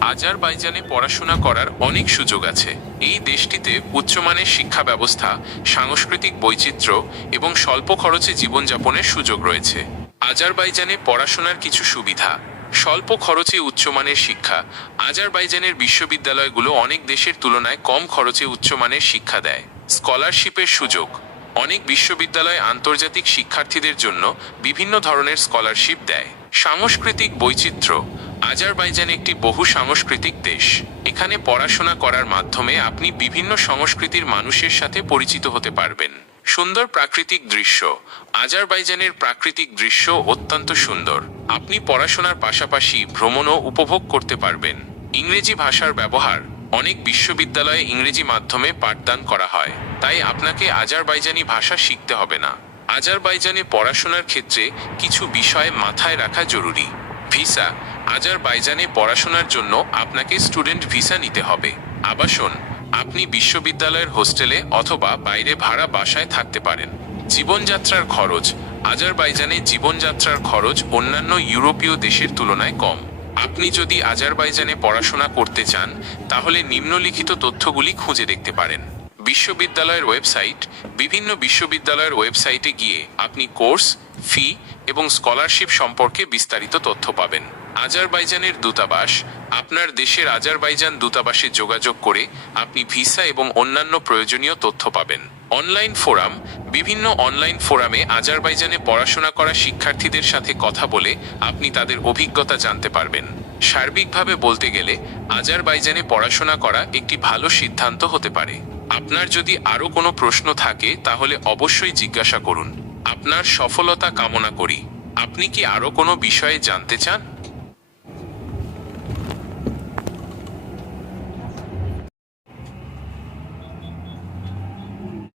আজারবাইজানে পড়াশোনা করার অনেক সুযোগ আছে। এই দেশটিতে উচ্চমানের শিক্ষা ব্যবস্থা, সাংস্কৃতিক বৈচিত্র্য এবং স্বল্প খরচে জীবনযাপনের সুযোগ রয়েছে। আজারবাইজানে পড়াশোনার কিছু সুবিধা। স্বল্প খরচে উচ্চমানের শিক্ষা। আজারবাইজানের বিশ্ববিদ্যালয়গুলো অনেক দেশের তুলনায় কম খরচে উচ্চমানের শিক্ষা দেয়। স্কলারশিপের সুযোগ। অনেক বিশ্ববিদ্যালয় আন্তর্জাতিক শিক্ষার্থীদের জন্য বিভিন্ন ধরনের স্কলারশিপ দেয়। সাংস্কৃতিক বৈচিত্র্য। আজারবাইজান একটি বহু সাংস্কৃতিক দেশ। এখানে পড়াশোনা করার মাধ্যমে আপনি বিভিন্ন সংস্কৃতির মানুষের সাথে পরিচিত হতে পারবেন। সুন্দর প্রাকৃতিক দৃশ্য। আজারবাইজানের প্রাকৃতিক দৃশ্য অত্যন্ত সুন্দর। আপনি পড়াশোনার পাশাপাশি ভ্রমণও উপভোগ করতে পারবেন। ইংরেজি ভাষার ব্যবহার অনেক বিশ্ববিদ্যালয়ে ইংরেজি মাধ্যমে পাঠদান করা হয়। তাই আপনাকে আজারবাইজানি ভাষা শিখতে হবে না। আজারবাইজানে পড়াশোনার ক্ষেত্রে কিছু বিষয় মাথায় রাখা জরুরি। ভিসা আজারবাইজানে পড়াশোনার জন্য আপনাকে স্টুডেন্ট ভিসা নিতে হবে। আবাসন আপনি বিশ্ববিদ্যালয়ের হোস্টেলে অথবা বাইরে ভাড়া বাসায় থাকতে পারেন। জীবনযাত্রার খরচ, আজারবাইজানে জীবনযাত্রার খরচ অন্যান্য ইউরোপীয় দেশের তুলনায় কম। আপনি যদি আজারবাইজানে পড়াশোনা করতে চান, তাহলে নিম্নলিখিত তথ্যগুলি খুঁজে দেখতে পারেন। বিশ্ববিদ্যালয়ের ওয়েবসাইট, বিভিন্ন বিশ্ববিদ্যালয়ের ওয়েবসাইটে গিয়ে আপনি কোর্স, ফি এবং স্কলারশিপ সম্পর্কে বিস্তারিত তথ্য পাবেন। আজারবাইজানের দূতাবাস, আপনার দেশের আজারবাইজান দূতাবাসে যোগাযোগ করে আপনি ভিসা এবং অন্যান্য প্রয়োজনীয় তথ্য পাবেন। অনলাইন ফোরাম, বিভিন্ন অনলাইন ফোরামে আজারবাইজানে পড়াশোনা করা শিক্ষার্থীদের সাথে কথা বলে আপনি তাদের অভিজ্ঞতা জানতে পারবেন। সার্বিকভাবে বলতে গেলে, আজারবাইজানে পড়াশোনা করা একটি ভালো সিদ্ধান্ত হতে পারে। আপনার যদি আরও কোনো প্রশ্ন থাকে, তাহলে অবশ্যই জিজ্ঞাসা করুন। আপনার সফলতা কামনা করি। আপনি কি আরও কোনো বিষয়ে জানতে চান?